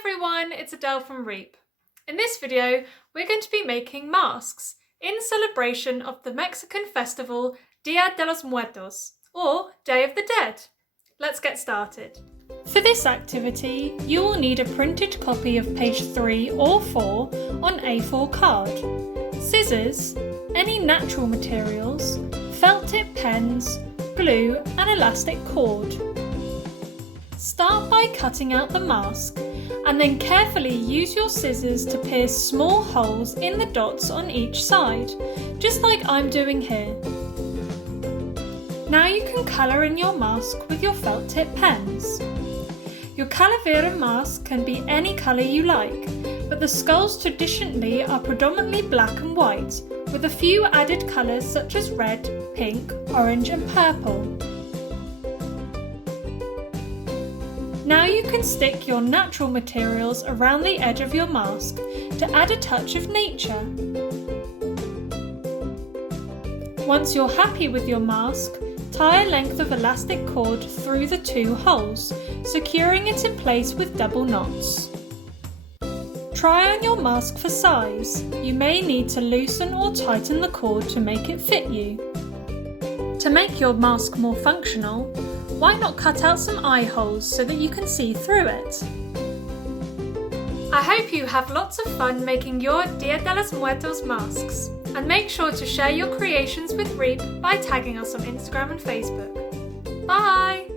everyone, it's Adele from REEP. In this video, we're going to be making masks in celebration of the Mexican festival Dia de los Muertos, or Day of the Dead. Let's get started. For this activity, you will need a printed copy of page 3 or 4 on A4 card, scissors, any natural materials, felt tip pens, glue and elastic cord. Start by cutting out the mask and then carefully use your scissors to pierce small holes in the dots on each side, just like I'm doing here. Now you can colour in your mask with your felt tip pens. Your calavera mask can be any colour you like, but the skulls traditionally are predominantly black and white, with a few added colours such as red, pink, orange and purple. Now you can stick your natural materials around the edge of your mask to add a touch of nature. Once you're happy with your mask, tie a length of elastic cord through the 2 holes, securing it in place with double knots. Try on your mask for size. You may need to loosen or tighten the cord to make it fit you. To make your mask more functional, why not cut out some eye holes so that you can see through it? I hope you have lots of fun making your Dia de los Muertos masks, and make sure to share your creations with REEP by tagging us on Instagram and Facebook. Bye!